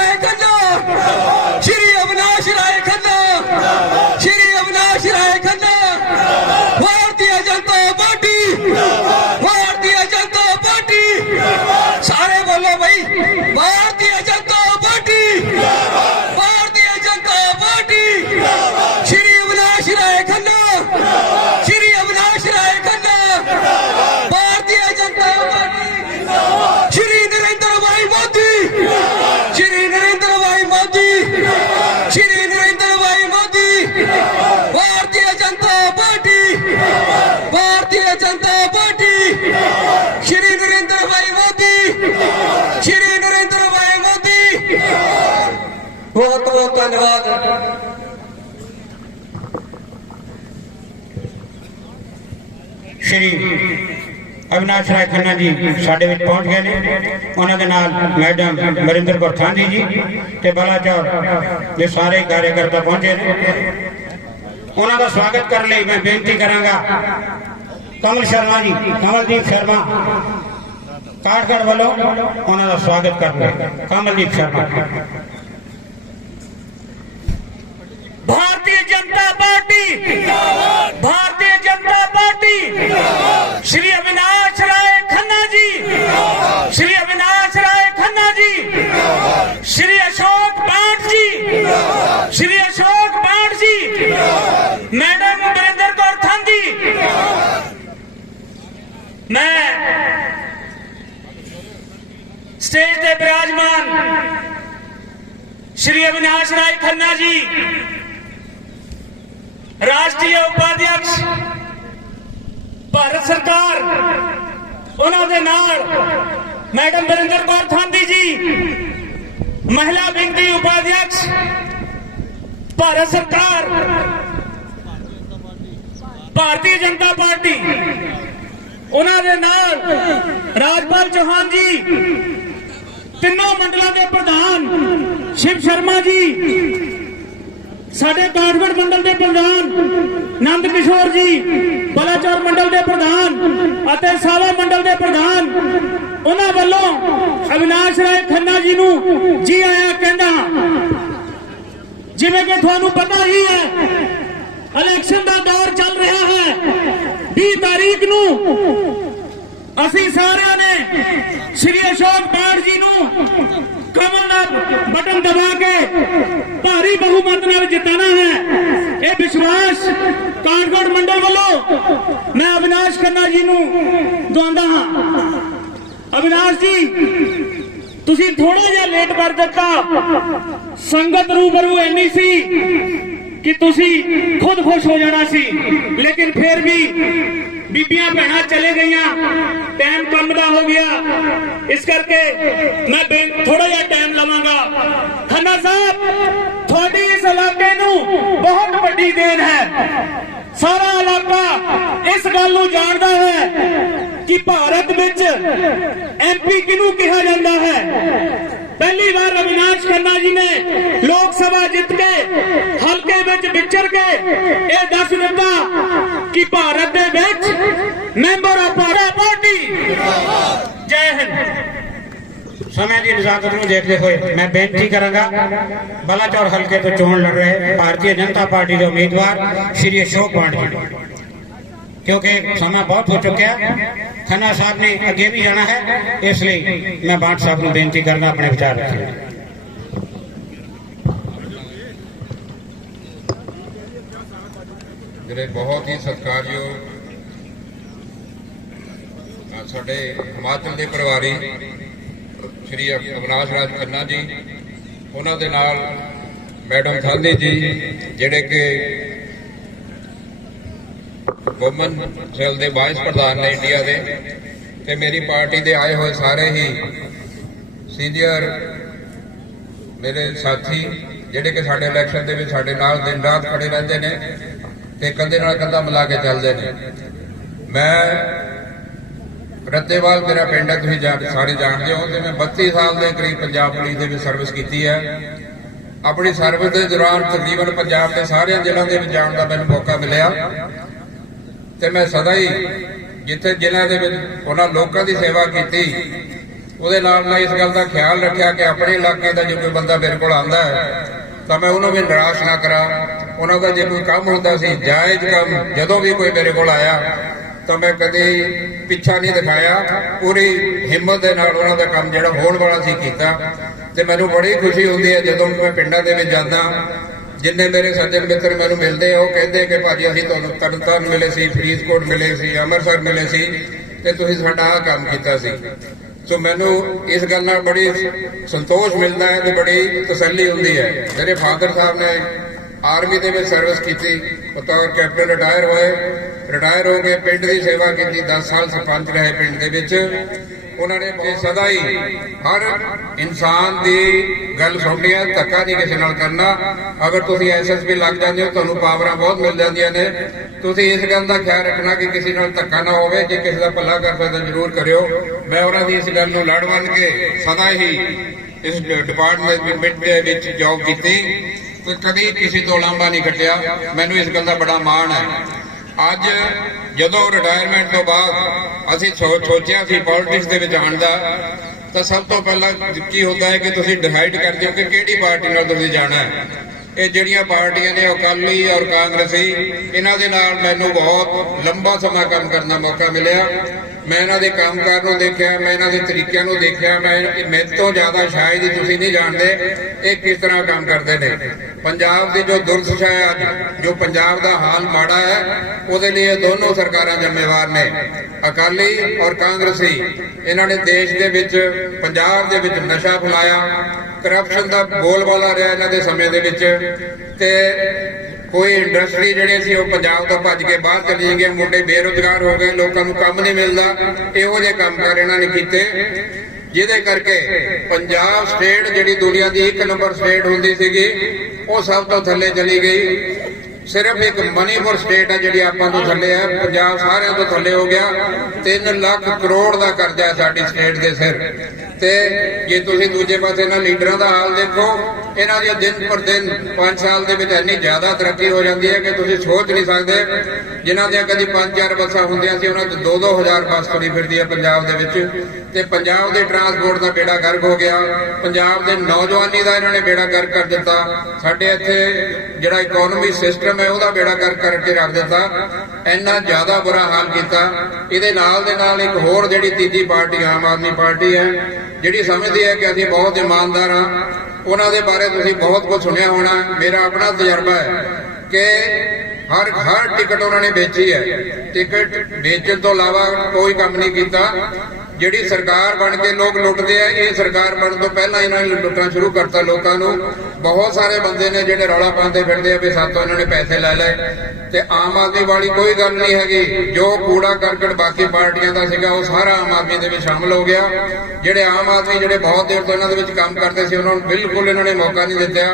Rai Khanna, Shri Avinash Rai Khanna, Shri Avinash Rai Khanna, Bharatiya Janata party, Bharatiya Janata party, सारे बोलो भाई, Bharatiya Janata party, Bharatiya Janata party, Shri Avinash Rai Khanna, Shri Avinash Rai Khanna, Bharatiya Janata party, Shri Narendra भाई मोदी, श्री नरेंद्र भाई मोदी, श्री नरेंद्र भाई मोदी, भारतीय जनता पार्टी, भारतीय जनता पार्टी, श्री नरेंद्र भाई मोदी, श्री नरेंद्र भाई मोदी। बहुत बहुत धन्यवाद। श्री अविनाश राय खन्ना जी साडे विच पहुंच गए ने। उन्हां दे नाल मैडम मरिंदर कौर थांदी जी ते बलाचौर दे सारे कार्यकर्ता पहुंचे ने। उन्हां दा स्वागत करने लई मैं बेनती करांगा कमल शर्मा जी, कमलदीप शर्मा काठगढ़ वालों उन्हां दा स्वागत करने कमलदीप शर्मा। भारतीय जनता पार्टी, भारतीय जनता पार्टी, श्री अविनाश राय खन्ना जी, श्री अविनाश राय खन्ना जी, श्री अशोक पाठ जी, श्री अशोक पाठ जी, मैडम वीरेंद्र कौर थांदी। मैं स्टेज पे विराजमान श्री अविनाश राय खन्ना जी, राष्ट्रीय उपाध्यक्ष भारत सरकार, उन्हों दे नाल मैडम वीरेंद्र कौर थांदी जी, महिला विंग दी उपाध्यक्ष भारत सरकार, भारतीय जनता पार्टी, उन्हों दे नाल राजपाल चौहान जी, तीनों मंडलों के प्रधान शिव शर्मा जी, साडे काठगढ़ मंडल के प्रधान नंद किशोर जी, बलाचौर मंडल के प्रधान अते सावा मंडल के प्रधान, उन्हां वल्लों अविनाश राय खन्ना जी नूं जी आया कहंदा। जिवें कि तुहानूं पता ही है इलेक्शन का दौर चल रहा है। 20 तारीख नूं असीं सारिਆਂ ने श्री अशोक पाठ जी नूं कमल दा बटन दबा के भारी बहुमत नाल जिताना है। यह विश्वास काठगढ़ मंडल वालों मैं अविनाश खन्ना जी नूं दवांदा हां। अविनाश जी तुसीं थोड़ा जिहा लेट कर दिता, संगत रूबरू इन्नी सी कि तुसीं खुद खुश हो जाना सी, लेकिन फिर भी बीबियां भैणां चले गईयां, टाइम कम दा हो गया, इस करके मैं थोड़ा जिहा टाइम लवांगा। खन्ना साहब थोड़ी इस इलाके नूं बहुत बड़ी देन है। सारा इलाका इस गल नूं जानदा है कि भारत विच MP किनूं कहा जाता है। पहली बार अविनाश खन्ना जी ने लोक सभा जित के हल्के विच विचर के यह दस दिता कि भारत दे विच मैंबर ऑफ पार्टी। जय हिंद। समय की नजाकत को देखते हुए मैं बेनती करांगा बलाचौर हल्के तो चोन लड़ रहे भारतीय जनता पार्टी के उम्मीदवार श्री अशोक पाठ जी, क्योंकि समय बहुत हो चुका है। खन्ना साहब ने अगे भी जाना है, इसलिए मैं बाठ साहब को बेनती करना अपने विचार रखें। मेरे बहुत ही सत्कारयोग साडे हिमाचल के प्रभारी श्री अविनाश राज खन्ना जी, उन्हों दे नाल मैडम थांदी जी जिहड़े कि वुमन सैल के वाइस प्रधान ने इंडिया के, ते मेरी पार्टी के आए हुए सारे ही सीनियर मेरे साथी जिहड़े कि साडे इलैक्शन दे विच साडे नाल दिन रात खड़े रहंदे ने ते कंधे नाल कंधा मिला के चलदे ने। मैं रत्तेवाल मेरा पिंड है, तुसीं सारे जानते हो। मैं 32 साल के करीब पंजाब पुलिस की सर्विस की है। अपनी सर्विस के दौरान तकरीबन पंजाब के सारे जिलों के जाने का मैंने मौका मिलया, तो मैं सदा ही जिथे जिलों के उन्होंने लोगों की सेवा की ਉਹਦੇ ਨਾਲ ਮੈਂ ਇਸ ਗੱਲ ਦਾ ਖਿਆਲ ਰੱਖਿਆ ਕਿ ਆਪਣੇ ਇਲਾਕੇ ਦਾ ਜੇ ਕੋਈ ਬੰਦਾ ਮੇਰੇ ਕੋਲ ਆਉਂਦਾ ਹੈ ਤਾਂ ਮੈਂ ਉਹਨੂੰ ਵੀ ਨਿਰਾਸ਼ ਨਾ ਕਰਾਂ। ਉਹਨਾਂ ਦਾ ਜੇ ਕੋਈ ਕੰਮ ਹੁੰਦਾ ਸੀ ਜਾਇਜ਼ ਕੰਮ, ਜਦੋਂ ਵੀ ਕੋਈ ਮੇਰੇ ਕੋਲ ਆਇਆ ਤਾਂ ਮੈਂ ਕਦੇ ਪਿੱਛਾ ਨਹੀਂ ਦਿਖਾਇਆ, ਪੂਰੀ ਹਿੰਮਤ ਦੇ ਨਾਲ ਉਹਨਾਂ ਦਾ ਕੰਮ ਜਿਹੜਾ ਹੋਣ ਵਾਲਾ ਸੀ ਕੀਤਾ। ਤੇ ਮੈਨੂੰ ਬੜੀ ਖੁਸ਼ੀ ਹੁੰਦੀ ਹੈ ਜਦੋਂ ਮੈਂ ਪਿੰਡਾਂ ਦੇ ਵਿੱਚ ਜਾਂਦਾ, ਜਿੰਨੇ ਮੇਰੇ ਸੱਜਣ ਮਿੱਤਰ ਮੈਨੂੰ ਮਿਲਦੇ ਆ ਉਹ ਕਹਿੰਦੇ ਕਿ ਭਾਜੀ ਅਸੀਂ ਤੁਹਾਨੂੰ ਤਰਨਤਾਰਨ ਮਿਲੇ ਸੀ, ਫਰੀਦਕੋਟ ਮਿਲੇ ਸੀ, ਅੰਮ੍ਰਿਤਸਰ ਮਿਲੇ ਸੀ ਤੇ ਤੁਸੀਂ ਸਾਡਾ ਆਹ ਕੰਮ ਕੀਤਾ ਸੀ। ਸੋ ਮੈਨੂੰ ਇਸ ਗੱਲ ਨਾਲ ਬੜੀ ਸੰਤੋਸ਼ ਮਿਲਦਾ ਹੈ ਤੇ ਬੜੀ ਤਸੱਲੀ ਹੁੰਦੀ ਹੈ। ਮੇਰੇ ਫਾਦਰ ਸਾਹਿਬ ਨੇ ਆਰਮੀ ਦੇ ਵਿੱਚ ਸਰਵਿਸ ਕੀਤੀ, ਬਤੌਰ ਕੈਪਟਨ ਰਿਟਾਇਰ ਹੋਏ, ਰਿਟਾਇਰ ਹੋ ਕੇ ਪਿੰਡ ਦੀ ਸੇਵਾ ਕੀਤੀ, 10 ਸਾਲ ਸਰਪੰਚ ਰਹੇ ਪਿੰਡ ਦੇ ਵਿੱਚ। ਉਹਨਾਂ ਨੇ ਸਦਾ ਹੀ ਹਰ ਇਨਸਾਨ ਦੀ ਗੱਲ ਸੁਣਨੀ ਹੈ, ਧੱਕਾ ਨਹੀਂ ਕਿਸੇ ਨਾਲ ਕਰਨਾ। ਅਗਰ ਤੁਸੀਂ ਐਸਐਸਪੀ ਲੱਗ ਜਾਂਦੇ ਹੋ ਤੁਹਾਨੂੰ ਪਾਵਰਾਂ ਬਹੁਤ ਮਿਲ ਜਾਂਦੀਆਂ ਨੇ। ਤੁਸੀਂ ਇਸ ਗੱਲ ਦਾ ਖਿਆਲ ਰੱਖਣਾ ਕਿ ਕਿਸੇ ਨਾਲ ਧੱਕਾ ਨਾ ਹੋਵੇ। ਜੇ ਕਿਸੇ ਦਾ ਭਲਾ ਕਰ ਸਕਦਾ ਜ਼ਰੂਰ ਕਰਿਓ। ਮੈਂ ਉਹਨਾਂ ਦੀ ਇਸ ਗੱਲ ਨੂੰ ਲੜ ਬਣ ਕੇ ਸਦਾ ਹੀ ਇਸ ਡਿਪਾਰਟਮੈਂਟ ਦੇ ਵਿੱਚ ਜੌਬ ਕੀਤੀ, ਕਦੀ ਕਿਸੇ ਤੋਂ ਲਾਂਭਾ ਨਹੀਂ ਕੱਟਿਆ। ਮੈਨੂੰ ਇਸ ਗੱਲ ਦਾ ਬੜਾ ਮਾਣ ਹੈ। ਅੱਜ ਜਦੋਂ ਰਿਟਾਇਰਮੈਂਟ ਤੋਂ ਬਾਅਦ ਅਸੀਂ ਸੋਚਿਆ ਸੀ ਪੋਲਿਟਿਕਸ ਦੇ ਵਿੱਚ ਆਉਣ ਦਾ, ਤਾਂ ਸਭ ਤੋਂ ਪਹਿਲਾਂ ਕੀ ਹੁੰਦਾ ਹੈ ਕਿ ਤੁਸੀਂ ਡਿਸਾਈਡ ਕਰਦੇ ਹੋ ਕਿ ਕਿਹੜੀ ਪਾਰਟੀ ਨਾਲ ਤੁਸੀਂ ਜਾਣਾ ਹੈ। ਇਹ ਜਿਹੜੀਆਂ ਪਾਰਟੀਆਂ ਨੇ ਅਕਾਲੀ ਔਰ ਕਾਂਗਰਸੀ, ਇਹਨਾਂ ਦੇ ਨਾਲ ਮੈਨੂੰ ਬਹੁਤ ਲੰਬਾ ਸਮਾਂ ਕੰਮ ਕਰਨ ਦਾ ਮੌਕਾ ਮਿਲਿਆ। ਮੈਂ ਇਹਨਾਂ ਦੇ ਕੰਮਕਾਰ ਨੂੰ ਦੇਖਿਆ, ਮੈਂ ਇਹਨਾਂ ਦੇ ਤਰੀਕਿਆਂ ਨੂੰ ਦੇਖਿਆ। ਮੇਰੇ ਤੋਂ ਜ਼ਿਆਦਾ ਸ਼ਾਇਦ ਹੀ ਤੁਸੀਂ ਨਹੀਂ ਜਾਣਦੇ ਇਹ ਕਿਸ ਤਰ੍ਹਾਂ ਕੰਮ ਕਰਦੇ ਨੇ। ਪੰਜਾਬ ਦੀ ਜੋ ਦੁਰਦਸ਼ਾ ਹੈ ਅੱਜ, ਜੋ ਪੰਜਾਬ ਦਾ ਹਾਲ ਮਾੜਾ ਹੈ, ਉਹਦੇ ਲਈ ਇਹ ਦੋਨੋਂ ਸਰਕਾਰਾਂ ਜ਼ਿੰਮੇਵਾਰ ਨੇ, ਅਕਾਲੀ ਔਰ ਕਾਂਗਰਸੀ। ਇਹਨਾਂ ਨੇ ਦੇਸ਼ ਦੇ ਵਿੱਚ, ਪੰਜਾਬ ਦੇ ਵਿੱਚ ਨਸ਼ਾ ਫੈਲਾਇਆ, ਕਰਪਸ਼ਨ ਦਾ ਬੋਲਬਾਲਾ ਰਿਹਾ ਇਹਨਾਂ ਦੇ ਸਮੇਂ ਦੇ ਵਿੱਚ। ਤੇ ਕੋਈ ਇੰਡਸਟਰੀ ਜਿਹੜੇ ਸੀ ਉਹ ਪੰਜਾਬ ਤੋਂ ਭੱਜ ਕੇ ਬਾਹਰ ਚਲੀ ਗਏ, ਮੁੰਡੇ ਬੇਰੁਜ਼ਗਾਰ ਹੋ ਗਏ, ਲੋਕਾਂ ਨੂੰ ਕੰਮ ਨਹੀਂ ਮਿਲਦਾ। ਇਹੋ ਜਿਹੇ ਕੰਮਕਾਰ ਇਹਨਾਂ ਨੇ ਕੀਤੇ, ਜਿਹਦੇ ਕਰਕੇ ਪੰਜਾਬ ਸਟੇਟ ਜਿਹੜੀ ਦੁਨੀਆ ਦੀ 1 ਨੰਬਰ ਸਟੇਟ ਹੁੰਦੀ ਸੀਗੀ ਉਹ ਸਭ ਤੋਂ ਥੱਲੇ ਚਲੀ ਗਈ। ਸਿਰਫ ਇੱਕ ਮਨੀਪੁਰ ਸਟੇਟ ਹੈ ਜਿਹੜੀ ਆਪਾਂ ਤੋਂ ਥੱਲੇ ਹੈ, ਪੰਜਾਬ ਸਾਰਿਆਂ ਤੋਂ ਥੱਲੇ ਹੋ ਗਿਆ। 3 ਲੱਖ ਕਰੋੜ ਦਾ ਕਰਜ਼ਾ ਹੈ ਸਾਡੀ ਸਟੇਟ ਦੇ ਸਿਰ ਤੇ। ਜੇ ਤੁਸੀਂ ਦੂਜੇ ਪਾਸੇ ਇਹਨਾਂ ਲੀਡਰਾਂ ਦਾ ਹਾਲ ਦੇਖੋ, ਇਹਨਾਂ ਦੀ ਦਿਨ ਪਰ ਦਿਨ 5 ਸਾਲ ਦੇ ਵਿੱਚ ਇੰਨੀ ਜ਼ਿਆਦਾ ਤਰੱਕੀ ਹੋ ਜਾਂਦੀ ਹੈ ਕਿ ਤੁਸੀਂ ਸੋਚ ਨਹੀਂ ਸਕਦੇ। ਜਿਨ੍ਹਾਂ ਦੀਆਂ ਕਦੀ 5-4 ਬੱਸਾਂ ਹੁੰਦੀਆਂ ਸੀ, ਉਹਨਾਂ ਦੀ 2-2 ਹਜ਼ਾਰ ਬੱਸ ਤੁਰੀ ਫਿਰਦੀ ਹੈ ਪੰਜਾਬ ਦੇ ਵਿੱਚ। ਤੇ ਪੰਜਾਬ ਦੇ ਟਰਾਂਸਪੋਰਟ ਦਾ ਬੇੜਾ ਗਰਕ ਹੋ ਗਿਆ, ਪੰਜਾਬ ਦੇ ਨੌਜਵਾਨੀ ਦਾ ਇਹਨਾਂ ਨੇ ਬੇੜਾ ਗਰਕ ਕਰ ਦਿੱਤਾ। ਸਾਡੇ ਇੱਥੇ ਜਿਹੜਾ ਇਕਨੋਮੀ ਸਿਸਟਮ ਹੈ ਉਹਦਾ ਬੇੜਾ ਗਰਕ ਕਰਕੇ ਰੱਖ ਦਿੱਤਾ। ਇੰਨਾ ਜ਼ਿਆਦਾ ਬੁਰਾ ਹਾਲ ਕੀਤਾ। ਇਹਦੇ ਨਾਲ ਦੇ ਨਾਲ ਇੱਕ ਹੋਰ ਜਿਹੜੀ ਤੀਜੀ ਪਾਰਟੀ ਆਮ ਆਦਮੀ ਪਾਰਟੀ ਹੈ, ਜਿਹੜੀ ਸਮਝਦੀ ਹੈ ਕਿ ਅਸੀਂ ਬਹੁਤ ਇਮਾਨਦਾਰ ਹਾਂ। ਉਹਨਾਂ ਦੇ ਬਾਰੇ ਤੁਸੀਂ ਬਹੁਤ ਕੁਝ ਸੁਣਿਆ ਹੋਣਾ। ਮੇਰਾ ਆਪਣਾ ਤਜਰਬਾ ਹੈ ਕਿ ਹਰ ਟਿਕਟ ਉਹਨਾਂ ਨੇ ਵੇਚੀ ਹੈ। ਟਿਕਟ ਵੇਚਣ ਤੋਂ ਇਲਾਵਾ ਕੋਈ ਕੰਮ ਨਹੀਂ ਕੀਤਾ। ਜਿਹੜੀ ਸਰਕਾਰ ਬਣ ਕੇ ਲੋਕ ਲੁੱਟਦੇ ਆ, ਇਹ ਸਰਕਾਰ ਬਣਨ ਤੋਂ ਪਹਿਲਾਂ ਇਹਨਾਂ ਨੇ ਲੁੱਟਣਾ ਸ਼ੁਰੂ ਕਰਤਾ ਲੋਕਾਂ ਨੂੰ। ਬਹੁਤ ਸਾਰੇ ਬੰਦੇ ਨੇ ਜਿਹੜੇ ਰੌਲਾ ਪਾਉਂਦੇ ਫਿਰਦੇ ਆ ਵੀ ਸਾਤੋਂ ਇਹਨਾਂ ਨੇ ਪੈਸੇ ਲੈ ਲਏ। ਤੇ ਆਮ ਆਦਮੀ ਵਾਲੀ ਕੋਈ ਗੱਲ ਨਹੀਂ ਹੈਗੀ। ਜੋ ਕੂੜਾ ਕਰਕਟ ਬਾਕੀ ਪਾਰਟੀਆਂ ਦਾ ਸੀਗਾ ਉਹ ਸਾਰਾ ਆਮ ਆਦਮੀ ਦੇ ਵਿੱਚ ਸ਼ਾਮਲ ਹੋ ਗਿਆ। ਜਿਹੜੇ ਆਮ ਆਦਮੀ ਜਿਹੜੇ ਬਹੁਤ ਦੇਰ ਤੋਂ ਇਹਨਾਂ ਦੇ ਵਿੱਚ ਕੰਮ ਕਰਦੇ ਸੀ, ਉਹਨਾਂ ਨੂੰ ਬਿਲਕੁਲ ਇਹਨਾਂ ਨੇ ਮੌਕਾ ਨਹੀਂ ਦਿੱਤਾ।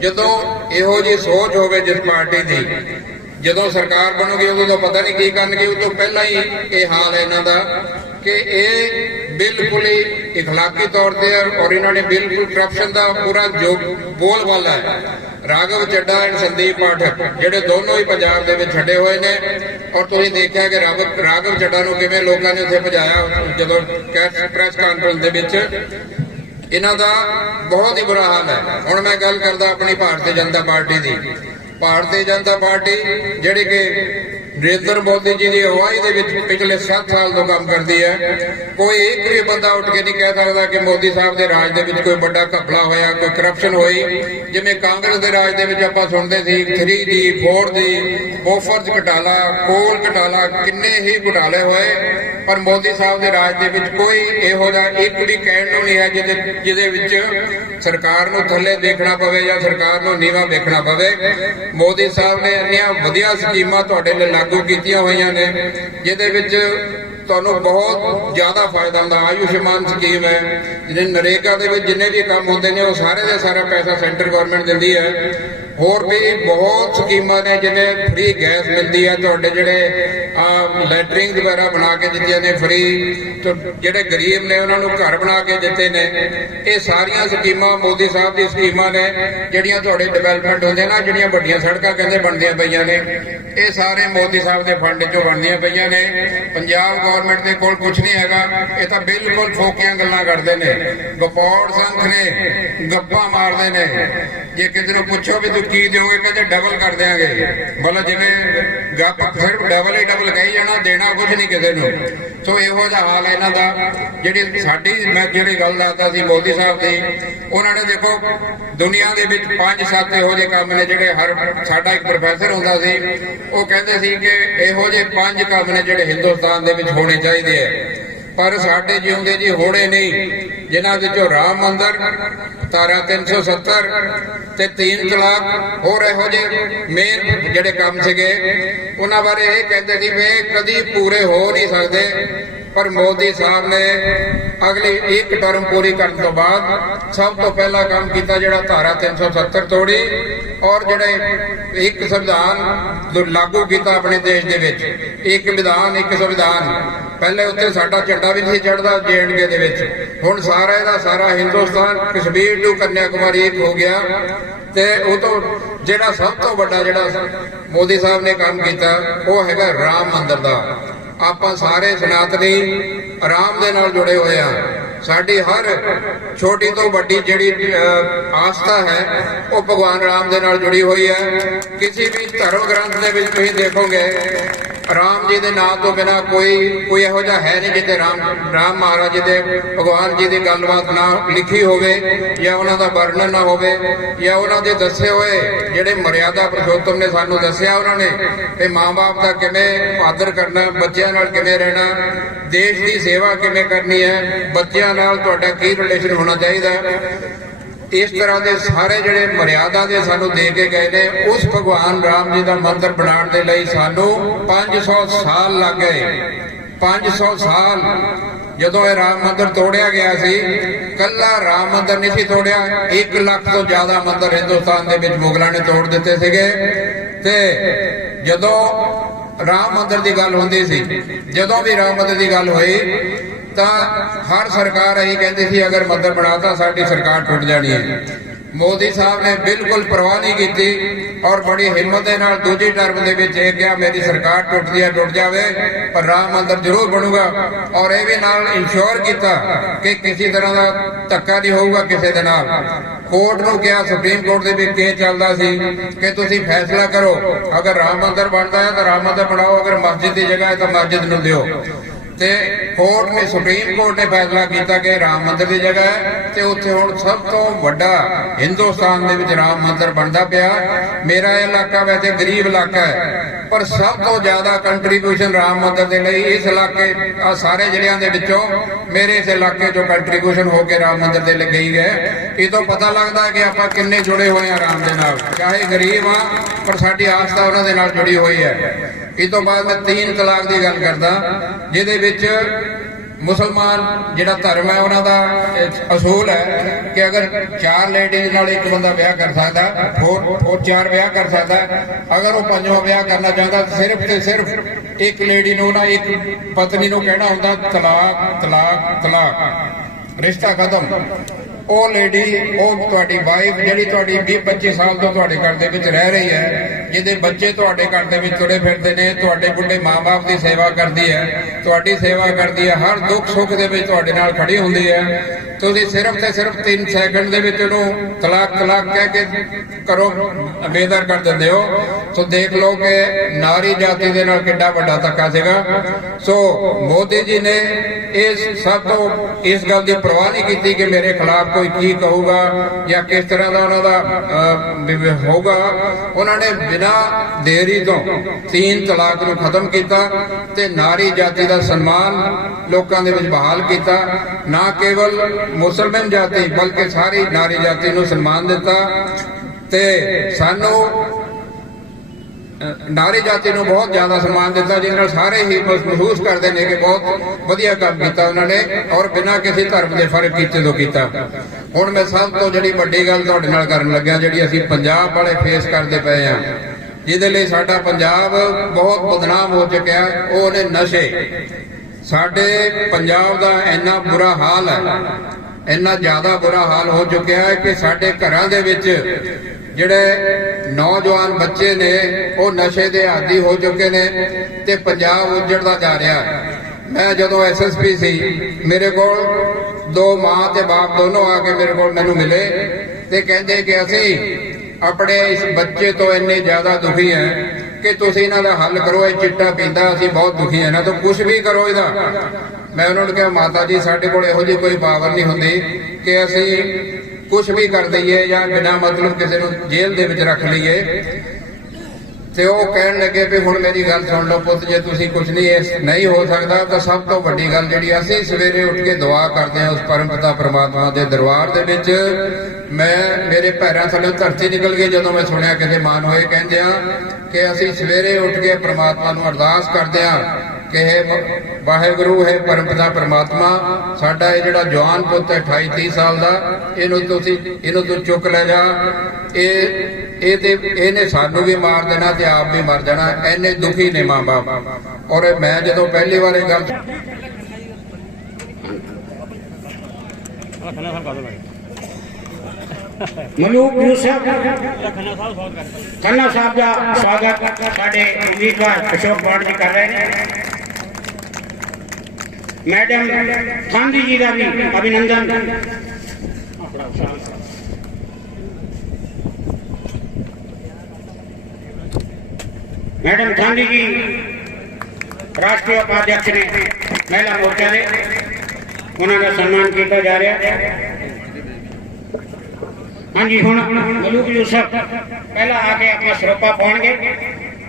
ਜਦੋਂ ਇਹੋ ਜਿਹੀ ਸੋਚ ਹੋਵੇ ਜਿਸ ਪਾਰਟੀ ਦੀ, ਜਦੋਂ ਸਰਕਾਰ ਬਣੂਗੀ ਉਦੋਂ ਤਾਂ ਪਤਾ ਨਹੀਂ ਕੀ ਕਰਨਗੇ। ਉਹ ਤੋਂ ਪਹਿਲਾਂ ਹੀ ਇਹ ਹਾਲ ਹੈ ਇਹਨਾਂ ਦਾ ਕਿ ਇਹ ਬਿਲਕੁਲ ਹੀ ਇਖਲਾਕੀ ਤੌਰ ਤੇ ਔਰ ਇਹਨਾਂ ਨੇ ਬਿਲਕੁਲ ਕਰਪਸ਼ਨ ਦਾ ਪੂਰਾ ਜੋ ਬੋਲਬਾਲਾ ਹੈ। ਰਾਘਵ ਚੱਡਾ ਐਂਡ ਸੰਦੀਪ ਪਾਠਕ ਜਿਹੜੇ ਦੋਨੋਂ ਹੀ ਪੰਜਾਬ ਦੇ ਵਿੱਚ ਛੱਡੇ ਹੋਏ ਨੇ। ਔਰ ਤੁਸੀਂ ਦੇਖਿਆ ਕਿ ਰਾਘਵ ਚੱਡਾ ਨੂੰ ਕਿਵੇਂ ਲੋਕਾਂ ਨੇ ਉੱਥੇ ਭਜਾਇਆ ਜਦੋਂ ਪ੍ਰੈਸ ਕਾਨਫਰੰਸ ਦੇ ਵਿੱਚ। ਇਹਨਾਂ ਦਾ ਬਹੁਤ ਹੀ ਬੁਰਾ ਹਾਲ ਹੈ। ਹੁਣ ਮੈਂ ਗੱਲ ਕਰਦਾ ਆਪਣੀ ਭਾਰਤੀ ਜਨਤਾ ਪਾਰਟੀ ਦੀ। ਭਾਰਤੀ ਜਨਤਾ ਪਾਰਟੀ ਜਿਹੜੀ ਕਿ ਨਰਿੰਦਰ ਮੋਦੀ ਜੀ ਦੀ ਅਗਵਾਈ ਦੇ ਵਿੱਚ ਪਿਛਲੇ 7 ਸਾਲ ਤੋਂ ਕੰਮ ਕਰਦੀ ਹੈ। ਕੋਈ ਇੱਕ ਵੀ ਬੰਦਾ ਉੱਠ ਕੇ ਨਹੀਂ ਕਹਿ ਸਕਦਾ ਕਿ ਮੋਦੀ ਸਾਹਿਬ ਦੇ ਰਾਜ ਦੇ ਵਿੱਚ ਕੋਈ ਵੱਡਾ ਘਪਲਾ ਹੋਇਆ, ਕੋਈ ਕਰਪਸ਼ਨ ਹੋਈ। ਜਿਵੇਂ ਕਾਂਗਰਸ ਦੇ ਰਾਜ ਦੇ ਵਿੱਚ ਆਪਾਂ ਸੁਣਦੇ ਸੀ 3D 4D ਬੋਫਰਜ਼ ਘੁਟਾਲਾ, ਕੋਲ ਘੁਟਾਲਾ, ਕਿੰਨੇ ਹੀ ਘੁਟਾਲੇ ਹੋਏ। ਪਰ ਮੋਦੀ ਸਾਹਿਬ ਦੇ ਰਾਜ ਦੇ ਵਿੱਚ ਕੋਈ ਇਹੋ ਜਿਹਾ ਇੱਕ ਵੀ ਕਹਿਣ ਨੂੰ ਨਹੀਂ ਹੈ ਜਿਹਦੇ ਵਿੱਚ ਸਰਕਾਰ ਨੂੰ ਥੱਲੇ ਦੇਖਣਾ ਪਵੇ ਜਾਂ ਸਰਕਾਰ ਨੂੰ ਨੀਵਾਂ ਦੇਖਣਾ ਪਵੇ। ਮੋਦੀ ਸਾਹਿਬ ਨੇ ਇੰਨੀਆਂ ਵਧੀਆ ਸਕੀਮਾਂ ਤੁਹਾਡੇ ਲਈ ਲਾਗੂ ਕੀਤੀਆਂ ਹੋਈਆਂ ਨੇ ਜਿਹਦੇ ਵਿੱਚ ਤੁਹਾਨੂੰ ਬਹੁਤ ਜ਼ਿਆਦਾ ਫਾਇਦਾ ਹੁੰਦਾ। ਆਯੁਸ਼ਮਾਨ ਸਕੀਮ ਹੈ, ਜਿਹਨੇ ਨਰੇਗਾ ਦੇ ਵਿੱਚ ਜਿੰਨੇ ਵੀ ਕੰਮ ਹੁੰਦੇ ਨੇ ਉਹ ਸਾਰੇ ਦਾ ਸਾਰਾ ਪੈਸਾ ਸੈਂਟਰ ਗਵਰਨਮੈਂਟ ਦਿੰਦੀ ਹੈ। ਹੋਰ ਵੀ ਬਹੁਤ ਸਕੀਮਾਂ ਨੇ, ਜਿਵੇਂ ਫ੍ਰੀ ਗੈਸ ਮਿਲਦੀ ਹੈ, ਤੁਹਾਡੇ ਜਿਹੜੇ ਲੈਟਰਿੰਗ ਵਗੈਰਾ ਬਣਾ ਕੇ ਦਿੱਤੀਆਂ ਨੇ ਫ੍ਰੀ, ਜਿਹੜੇ ਗਰੀਬ ਨੇ ਉਹਨਾਂ ਨੂੰ ਘਰ ਬਣਾ ਕੇ ਦਿੱਤੇ ਨੇ। ਇਹ ਸਾਰੀਆਂ ਸਕੀਮਾਂ ਮੋਦੀ ਸਾਹਿਬ ਦੀ ਸਕੀਮਾਂ ਨੇ, ਜਿਹੜੀਆਂ ਤੁਹਾਡੇ ਡਿਵੈਲਪਮੈਂਟ ਹੁੰਦੇ ਨਾ, ਜਿਹੜੀਆਂ ਵੱਡੀਆਂ ਸੜਕਾਂ ਕਹਿੰਦੇ ਬਣਦੀਆਂ ਪਈਆਂ ਨੇ, ਇਹ ਸਾਰੇ ਮੋਦੀ ਸਾਹਿਬ ਦੇ ਫੰਡ ਚੋਂ ਬਣਦੀਆਂ ਪਈਆਂ ਨੇ। ਪੰਜਾਬ ਗਵਰਨਮੈਂਟ ਦੇ ਕੋਲ ਕੁਝ ਨਹੀਂ ਹੈਗਾ, ਇਹ ਤਾਂ ਬਿਲਕੁਲ ਫੋਕੀਆਂ ਗੱਲਾਂ ਕਰਦੇ ਨੇ, ਗਪੌੜ ਸੰਖ ਨੇ, ਗੱਪਾਂ ਮਾਰਦੇ ਨੇ। ਜੇ ਕਿਸੇ ਨੂੰ ਪੁੱਛੋ ਵੀ ਤੂੰ ਕੀ ਦਿਓਗੇ, ਕਹਿੰਦੇ ਡਬਲ ਕਰ ਦਿਆਂਗੇ। ਮਤਲਬ ਜਿਵੇਂ ਗੱਪ ਸਿਰਫ ਡਬਲ ਹੀ ਡਬਲ ਕਹੀ ਜਾਣਾ, ਦੇਣਾ ਕੁਝ ਨਹੀਂ ਕਿਸੇ ਨੂੰ। ਸੋ ਇਹੋ ਜਿਹਾ ਹਾਲ ਹੈ ਇਹਨਾਂ ਦਾ। ਜਿਹੜੀ ਸਾਡੀ ਮੈਂ ਜਿਹੜੀ ਗੱਲ ਦੱਸਦਾ ਸੀ ਮੋਦੀ ਸਾਹਿਬ ਦੀ, ਉਹਨਾਂ ਨੇ ਦੇਖੋ ਦੁਨੀਆ ਦੇ ਵਿੱਚ 5-7 ਇਹੋ ਜਿਹੇ ਕੰਮ ਨੇ ਜਿਹੜੇ ਸਾਡਾ ਇੱਕ ਪ੍ਰੋਫੈਸਰ ਹੁੰਦਾ ਸੀ, ਉਹ ਕਹਿੰਦੇ ਸੀ ਕਿ ਇਹੋ ਜਿਹੇ 5 ਕੰਮ ਨੇ ਜਿਹੜੇ ਹਿੰਦੁਸਤਾਨ ਦੇ ਵਿੱਚ ਹੋਣੇ ਚਾਹੀਦੇ ਹੈ, ਪਰ ਸਾਡੇ ਜਿਉਂਦੇ ਜੀ ਹੋਣੇ ਨਹੀਂ। ਜਿਨ੍ਹਾਂ ਵਿੱਚੋਂ ਰਾਮ ਮੰਦਿਰ, ਧਾਰਾ 370 ਤੇ 3 ਤਲਾਕ, ਹੋਰ ਇਹੋ ਜਿਹੇ ਮੇਨ ਜਿਹੜੇ ਕੰਮ ਸੀਗੇ, ਉਹਨਾਂ ਬਾਰੇ ਇਹ ਕਹਿੰਦੇ ਸੀ ਵੀ ਕਦੀ ਪੂਰੇ ਹੋ ਨਹੀਂ ਸਕਦੇ। ਪਰ ਮੋਦੀ ਸਾਹਿਬ ਨੇ ਅਗਲੀ ਇੱਕ ਟਰਮ ਪੂਰੀ ਕਰਨ ਤੋਂ ਬਾਅਦ ਸਭ ਤੋਂ ਪਹਿਲਾ ਕੰਮ ਕੀਤਾ ਜਿਹੜਾ ਧਾਰਾ 370 ਤੋੜੀ, ਔਰ ਜਿਹੜੇ ਇੱਕ ਸੰਵਿਧਾਨ ਲਾਗੂ ਕੀਤਾ ਆਪਣੇ ਦੇਸ਼ ਦੇ ਵਿੱਚ, ਇੱਕ ਵਿਧਾਨ ਇੱਕ ਸੰਵਿਧਾਨ। ਪਹਿਲੇ ਉੱਤੇ ਸਾਡਾ ਝੰਡਾ ਵੀ ਨਹੀਂ ਚੜ੍ਹਦਾ JNK ਦੇ ਵਿੱਚ, ਹੁਣ ਸਾਰਾ ਇਹਦਾ ਸਾਰਾ ਹਿੰਦੁਸਤਾਨ ਕਸ਼ਮੀਰ ਤੋਂ ਕੰਨਿਆਕੁਮਾਰੀ ਇੱਕ ਹੋ ਗਿਆ। ਤੇ ਉਹ ਤੋਂ ਜਿਹੜਾ ਸਭ ਤੋਂ ਵੱਡਾ ਜਿਹੜਾ ਮੋਦੀ ਸਾਹਿਬ ਨੇ ਕੰਮ ਕੀਤਾ ਉਹ ਹੈਗਾ ਰਾਮ ਮੰਦਿਰ ਦਾ। ਆਪਾਂ ਸਾਰੇ ਸਨਾਤਨੀ ਰਾਮ ਦੇ ਨਾਲ ਜੁੜੇ ਹੋਏ ਆ। ਸਾਡੀ ਹਰ ਛੋਟੀ ਤੋਂ ਵੱਡੀ ਜਿਹੜੀ ਆਸਥਾ ਹੈ ਉਹ ਭਗਵਾਨ ਰਾਮ ਦੇ ਨਾਲ ਜੁੜੀ ਹੋਈ ਹੈ। ਕਿਸੇ ਵੀ ਧਰਮ ਗ੍ਰੰਥ ਦੇ ਵਿੱਚ ਤੁਸੀਂ ਦੇਖੋਗੇ ਰਾਮ ਜੀ ਦੇ ਨਾਮ ਤੋਂ ਬਿਨਾਂ ਕੋਈ ਇਹੋ ਜਿਹਾ ਹੈ ਨਹੀਂ ਜਿੱਥੇ ਰਾਮ ਮਹਾਰਾਜ ਜੀ ਦੇ ਭਗਵਾਨ ਜੀ ਦੀ ਗੱਲਬਾਤ ਨਾ ਲਿਖੀ ਹੋਵੇ, ਜਾਂ ਉਹਨਾਂ ਦਾ ਵਰਣਨ ਨਾ ਹੋਵੇ, ਜਾਂ ਉਹਨਾਂ ਦੇ ਦੱਸੇ ਹੋਏ ਜਿਹੜੇ ਮਰਿਆਦਾ ਪੁਰਸ਼ੋਤਮ ਨੇ ਸਾਨੂੰ ਦੱਸਿਆ ਉਹਨਾਂ ਨੇ ਕਿ ਮਾਂ-ਬਾਪ ਦਾ ਕਿਵੇਂ ਆਦਰ ਕਰਨਾ, ਬੱਚਿਆਂ ਨਾਲ ਕਿਵੇਂ ਰਹਿਣਾ, ਦੇਸ਼ ਦੀ ਸੇਵਾ ਕਿਵੇਂ ਕਰਨੀ ਹੈ, ਬੱਚਿਆਂ ਨਾਲ ਤੁਹਾਡਾ ਕੀ ਰਿਲੇਸ਼ਨ ਹੋਣਾ ਚਾਹੀਦਾ। ਇਸ ਤਰ੍ਹਾਂ ਦੇ ਸਾਰੇ ਜਿਹੜੇ ਮਰਿਆਦਾ ਦੇ ਸਾਨੂੰ ਦੇ ਕੇ ਗਏ ਨੇ, ਉਸ ਭਗਵਾਨ ਰਾਮ ਜੀ ਦਾ ਮੰਦਿਰ ਬਣਾਉਣ ਦੇ ਲਈ ਸਾਨੂੰ 500 ਸਾਲ ਲੱਗ ਗਏ। 500 ਸਾਲ। ਜਦੋਂ ਇਹ ਰਾਮ ਮੰਦਿਰ ਤੋੜਿਆ ਗਿਆ ਸੀ, ਕੱਲਾ ਰਾਮ ਮੰਦਿਰ ਨਹੀਂ ਸੀ ਤੋੜਿਆ, 1 ਲੱਖ ਤੋਂ ਜ਼ਿਆਦਾ ਮੰਦਿਰ ਹਿੰਦੁਸਤਾਨ ਦੇ ਵਿੱਚ ਮੁਗਲਾਂ ਨੇ ਤੋੜ ਦਿੱਤੇ ਸੀਗੇ। ਤੇ ਜਦੋਂ ਰਾਮ ਮੰਦਿਰ ਦੀ ਗੱਲ ਹੁੰਦੀ ਸੀ, ਜਦੋਂ ਵੀ ਰਾਮ ਮੰਦਿਰ ਦੀ ਗੱਲ ਹੋਈ ਤਾਂ ਹਰ ਸਰਕਾਰ ਇਹੀ ਕਹਿੰਦੀ ਸੀ ਅਗਰ ਮੰਦਿਰ ਬਣਾਤਾ ਸਾਡੀ ਸਰਕਾਰ ਟੁੱਟ ਜਾਣੀ ਹੈ। ਮੋਦੀ ਸਾਹਿਬ ਨੇ ਬਿਲਕੁਲ ਪਰਵਾਹ ਨਹੀਂ ਕੀਤੀ ਔਰ ਬੜੀ ਹਿੰਮਤ ਦੇ ਨਾਲ ਦੂਜੀ ਟਰਮ ਦੇ ਵਿੱਚ ਇਹ ਕਿਹਾ ਮੇਰੀ ਸਰਕਾਰ ਟੁੱਟਦੀ ਹੈ ਟੁੱਟ ਜਾਵੇ ਪਰ ਰਾਮ ਮੰਦਿਰ ਜ਼ਰੂਰ ਬਣੂਗਾ। ਔਰ ਇਹ ਵੀ ਨਾਲ ਇਨਸ਼ੋਰ ਕੀਤਾ ਕਿ ਕਿਸੇ ਤਰ੍ਹਾਂ ਦਾ ਧੱਕਾ ਨਹੀਂ ਹੋਊਗਾ ਕਿਸੇ ਦੇ ਨਾਲ। ਕੋਰਟ ਨੂੰ ਕਿਹਾ, ਸੁਪਰੀਮ ਕੋਰਟ ਦੇ ਵਿੱਚ ਕੇਸ ਚੱਲਦਾ ਸੀ ਕਿ ਤੁਸੀਂ ਫੈਸਲਾ ਕਰੋ, ਅਗਰ ਰਾਮ ਮੰਦਿਰ ਬਣਦਾ ਹੈ ਤਾਂ ਰਾਮ ਮੰਦਿਰ ਬਣਾਓ, ਅਗਰ ਮਸਜਿਦ ਦੀ ਜਗ੍ਹਾ ਹੈ ਤਾਂ ਮਸਜਿਦ ਨੂੰ ਦਿਓ। ਤੇ ਕੋਰਟ ਨੇ, ਸੁਪਰੀਮ ਕੋਰਟ ਨੇ ਫੈਸਲਾ ਕੀਤਾ ਕਿ ਰਾਮ ਮੰਦਿਰ ਦੀ ਜਗ੍ਹਾ ਹੈ ਤੇ ਉੱਥੇ ਹੁਣ ਸਭ ਤੋਂ ਵੱਡਾ ਹਿੰਦੁਸਤਾਨ ਦੇ ਵਿੱਚ ਰਾਮ ਮੰਦਿਰ ਬਣਦਾ ਪਿਆ। ਮੇਰਾ ਇਲਾਕਾ ਵੈਸੇ ਗਰੀਬ ਇਲਾਕਾ ਹੈ ਪਰ ਸਭ ਤੋਂ ਜ਼ਿਆਦਾ ਕੰਟਰੀਬਿਊਸ਼ਨ ਰਾਮ ਮੰਦਿਰ ਦੇ ਲਈ ਇਸ ਇਲਾਕੇ ਆ ਸਾਰੇ ਜ਼ਿਲ੍ਹਿਆਂ ਦੇ ਵਿੱਚੋਂ ਮੇਰੇ ਇਸ ਇਲਾਕੇ ਚੋਂ ਕੰਟਰੀਬਿਊਸ਼ਨ ਹੋ ਕੇ ਰਾਮ ਮੰਦਿਰ ਦੇ ਲਈ ਗਈ ਹੈ। ਇਹ ਤੋਂ ਪਤਾ ਲੱਗਦਾ ਕਿ ਆਪਾਂ ਕਿੰਨੇ ਜੁੜੇ ਹੋਏ ਆ ਰਾਮ ਦੇ ਨਾਲ, ਚਾਹੇ ਗਰੀਬ ਆ ਪਰ ਸਾਡੀ ਆਸਥਾ ਉਹਨਾਂ ਦੇ ਨਾਲ ਜੁੜੀ ਹੋਈ ਹੈ। ਇਸ ਤੋਂ ਬਾਅਦ ਮੈਂ 3 ਤਲਾਕ ਦੀ ਗੱਲ ਕਰਦਾ, ਜਿਹਦੇ ਵਿੱਚ ਮੁਸਲਮਾਨ ਜਿਹੜਾ ਧਰਮ ਹੈ ਉਹਨਾਂ ਦਾ ਅਸੂਲ ਹੈ ਕਿ ਅਗਰ 4 ਲੇਡੀਜ਼ ਨਾਲ ਇੱਕ ਬੰਦਾ ਵਿਆਹ ਕਰ ਸਕਦਾ, ਉਹ 4 ਵਿਆਹ ਕਰ ਸਕਦਾ। ਅਗਰ ਉਹ 5ਵਾਂ ਵਿਆਹ ਕਰਨਾ ਚਾਹੁੰਦਾ ਸਿਰਫ ਤੇ ਸਿਰਫ ਇੱਕ ਲੇਡੀ ਨੂੰ ਨਾ, ਇੱਕ ਪਤਨੀ ਨੂੰ ਕਹਿਣਾ ਹੁੰਦਾ ਤਲਾਕ ਤਲਾਕ ਤਲਾਕ, ਰਿਸ਼ਤਾ ਖਤਮ। ਉਹ ਲੇਡੀ, ਉਹ ਤੁਹਾਡੀ ਵਾਈਫ ਜਿਹੜੀ ਤੁਹਾਡੀ 20-25 ਸਾਲ ਤੋਂ ਤੁਹਾਡੇ ਘਰ ਦੇ ਵਿੱਚ ਰਹਿ ਰਹੀ ਹੈ, ਜਿਹਦੇ ਬੱਚੇ ਤੁਹਾਡੇ ਘਰ ਦੇ ਵਿੱਚ ਤੁਰੇ ਫਿਰਦੇ ਨੇ, ਤੁਹਾਡੇ ਬੁੱਢੇ ਮਾਂ-ਬਾਪ ਦੀ ਸੇਵਾ ਕਰਦੀ ਹੈ, ਤੁਹਾਡੀ ਸੇਵਾ ਕਰਦੀ ਹੈ, ਹਰ ਦੁੱਖ ਸੁੱਖ ਦੇ ਵਿੱਚ ਤੁਹਾਡੇ ਨਾਲ ਖੜੀ ਹੁੰਦੀ ਹੈ। ਤੁਸੀਂ ਸਿਰਫ ਤੇ ਸਿਰਫ 3 ਸੈਕਿੰਡ ਦੇ ਵਿੱਚ ਉਹਨੂੰ ਤਲਾਕ ਤਲਾਕ ਕਹਿ ਕੇ ਕਰੋ ਬੇਦਰ ਕਰ ਦਿੰਦੇ ਹੋ। ਸੋ ਦੇਖ ਲਓ ਕਿ ਨਾਰੀ ਜਾਤੀ ਦੇ ਨਾਲ ਕਿੰਨਾ ਵੱਡਾ ਧੱਕਾ ਸੀਗਾ। ਸੋ ਮੋਦੀ ਜੀ ਨੇ ਇਸ ਸਭ ਤੋਂ ਇਸ ਗੱਲ ਦੀ ਪਰਵਾਹ ਨਹੀਂ ਕੀਤੀ ਕਿ ਮੇਰੇ ਖਿਲਾਫ ਕੋਈ ਕੀ ਕਹੂਗਾ ਜਾਂ ਕਿਸ ਤਰ੍ਹਾਂ ਦਾ ਉਹਨਾਂ ਦਾ ਹੋਊਗਾ। ਉਹਨਾਂ ਨੇ ਬਿਨਾਂ ਦੇਰੀ ਤੋਂ 3 ਤਲਾਕ ਨੂੰ ਖਤਮ ਕੀਤਾ ਤੇ ਨਾਰੀ ਜਾਤੀ ਦਾ ਸਨਮਾਨ ਲੋਕਾਂ ਦੇ ਵਿੱਚ ਬਹਾਲ ਕੀਤਾ। ਨਾ ਕੇਵਲ ਮੁਸਲਮਾਨ ਜਾਤੀ ਬਲਕਿ ਸਾਰੀ ਨਾਰੀ ਜਾਤੀ ਨੂੰ ਸਨਮਾਨ ਦਿੱਤਾ। ਤੇ ਸਾਨੂੰ ਨਾਰੀ ਜਾਤੀ ਨੂੰ ਬਹੁਤ ਜ਼ਿਆਦਾ ਸਨਮਾਨ ਦਿੱਤਾ, ਜਿਸ ਨਾਲ ਸਾਰੇ ਹੀ ਮਹਿਸੂਸ ਕਰਦੇ ਨੇ ਕਿ ਬਹੁਤ ਵਧੀਆ ਕੰਮ ਕੀਤਾ ਉਹਨਾਂ ਨੇ ਔਰ ਬਿਨਾਂ ਕਿਸੇ ਧਰਮ ਦੇ ਫਰਕ ਕੀਤੇ ਤੋਂ ਕੀਤਾ। ਹੁਣ ਮੈਂ ਸਭ ਤੋਂ ਜਿਹੜੀ ਵੱਡੀ ਗੱਲ ਤੁਹਾਡੇ ਨਾਲ ਕਰਨ ਲੱਗਿਆ, ਜਿਹੜੀ ਅਸੀਂ ਪੰਜਾਬ ਵਾਲੇ ਫੇਸ ਕਰਦੇ ਪਏ ਆ, ਜਿਹਦੇ ਲਈ ਸਾਡਾ ਪੰਜਾਬ ਬਹੁਤ ਬਦਨਾਮ ਹੋ ਚੁੱਕਿਆ, ਉਹ ਨੇ ਨਸ਼ੇ। ਸਾਡੇ ਪੰਜਾਬ ਦਾ ਇੰਨਾ ਬੁਰਾ ਹਾਲ ਹੈ, ਇੰਨਾ ਜ਼ਿਆਦਾ ਬੁਰਾ ਹਾਲ ਹੋ ਚੁੱਕਿਆ ਹੈ ਕਿ ਸਾਡੇ ਘਰਾਂ ਦੇ ਵਿੱਚ ਜਿਹੜੇ ਨੌਜਵਾਨ ਬੱਚੇ ਨੇ ਉਹ ਨਸ਼ੇ ਦੇ ਆਦੀ ਹੋ ਚੁੱਕੇ ਨੇ ਤੇ ਪੰਜਾਬ ਉੱਜੜਦਾ ਜਾ ਰਿਹਾ। ਮੈਂ ਜਦੋਂ ਐਸਐਸਪੀ ਸੀ, ਮੇਰੇ ਕੋਲ ਦੋ ਮਾਂ ਤੇ ਬਾਪ ਦੋਨੋਂ ਆ ਕੇ ਮੇਰੇ ਕੋਲ ਮੈਨੂੰ ਮਿਲੇ ਤੇ ਕਹਿੰਦੇ ਕਿ ਅਸੀਂ ਆਪਣੇ ਇਸ ਬੱਚੇ ਤੋਂ ਇੰਨੇ ਜ਼ਿਆਦਾ ਦੁਖੀ ਹੈ ਕਿ ਤੁਸੀਂ ਇਹਨਾਂ ਦਾ ਹੱਲ ਕਰੋ, ਇਹ ਚਿੱਟਾ ਪੀਂਦਾ, ਅਸੀਂ ਬਹੁਤ ਦੁਖੀ ਹਾਂ, ਇਹਨਾਂ ਤੋਂ ਕੁਝ ਵੀ ਕਰੋ ਇਹਦਾ। ਮੈਂ ਉਹਨਾਂ ਨੂੰ ਕਿਹਾ ਮਾਤਾ ਜੀ ਸਾਡੇ ਕੋਲ ਇਹੋ ਜਿਹੀ ਕੋਈ ਪਾਵਰ ਨਹੀਂ ਹੁੰਦੀ ਕਿ ਅਸੀਂ ਕੁਝ ਵੀ ਕਰ ਦਈਏ ਜਾਂ ਬਿਨਾਂ ਮਤਲਬ ਕਿਸੇ ਨੂੰ ਜੇਲ੍ਹ ਦੇ ਵਿੱਚ ਰੱਖ ਲਈਏ। ਤੇ ਉਹ ਕਹਿਣ ਲੱਗੇ ਵੀ ਹੁਣ ਮੇਰੀ ਗੱਲ ਸੁਣ ਲਓ ਪੁੱਤ, ਜੇ ਤੁਸੀਂ ਕੁਝ ਨਹੀਂ ਹੋ ਸਕਦਾ ਤਾਂ ਸਭ ਤੋਂ ਵੱਡੀ ਗੱਲ ਜਿਹੜੀ ਅਸੀਂ ਸਵੇਰੇ ਉੱਠ ਕੇ ਦੁਆ ਕਰਦੇ ਹਾਂ ਉਸ ਪਰਮ ਪਿਤਾ ਪ੍ਰਮਾਤਮਾ ਦੇ ਦਰਬਾਰ ਦੇ ਵਿੱਚ। ਮੇਰੇ ਪੈਰਾਂ ਥੱਲੇ ਧਰਤੀ ਨਿਕਲ ਗਈ ਜਦੋਂ ਮੈਂ ਸੁਣਿਆ ਕਿਸੇ ਮਾਨ ਹੋਏ ਕਹਿੰਦੇ ਆ ਕਿ ਅਸੀਂ ਸਵੇਰੇ ਉੱਠ ਕੇ ਪ੍ਰਮਾਤਮਾ ਨੂੰ ਅਰਦਾਸ ਕਰਦੇ ਹਾਂ ਕਿ ਵਾਹਿਗੁਰੂ ਹੈ ਪਰਮ ਪਿਤਾ ਪ੍ਰਮਾਤਮਾ, ਸਾਡਾ ਇਹ ਜਿਹੜਾ ਜਵਾਨ ਪੁੱਤ ਹੈ 28-30 ਸਾਲ ਦਾ, ਇਹਨੂੰ ਤੂੰ ਚੁੱਕ ਲੈ ਜਾ, ਇਹਨੇ ਸਾਨੂੰ ਵੀ ਮਾਰ ਦੇਣਾ ਤੇ ਆਪ ਵੀ ਮਰ ਜਾਣਾ, ਇੰਨੇ ਦੁਖੀ ਨੇ ਮਾਂ ਬਾਪ। ਔਰ ਮੈਂ ਜਦੋਂ ਪਹਿਲੀ ਵਾਰ ਇਹ ਗੱਲ ਮਲੂਕ ਯੂਸਫ ਖੰਨਾ ਸਾਹਿਬ ਦਾ ਸਵਾਗਤ ਸਾਡੇ ਉਮੀਦਵਾਰ ਅਸ਼ੋਕ ਬਾੜ ਜੀ ਕਰ ਰਹੇ ਨੇ। ਮੈਡਮ ਖਾਂਦੀ ਜੀ ਦਾ ਵੀ ਅਭਿਨੰਦਨ। ਮੈਡਮ ਖਾਂਦੀ ਜੀ ਰਾਸ਼ਟਰੀ ਉਪਾਧਿਅਕਸ਼ ਨੇ ਮਹਿਲਾ ਮੋਰਚਾ ਦੇ, ਉਹਨਾਂ ਦਾ ਸਨਮਾਨ ਕੀਤਾ ਜਾ ਰਿਹਾ ਹੈ। ਹਾਂਜੀ, ਹੁਣ ਮਲੂਕ ਯੂਸਫ ਪਹਿਲਾਂ ਆ ਕੇ ਆਪਣਾ ਸਰੋਪਾ ਪਾਉਣਗੇ,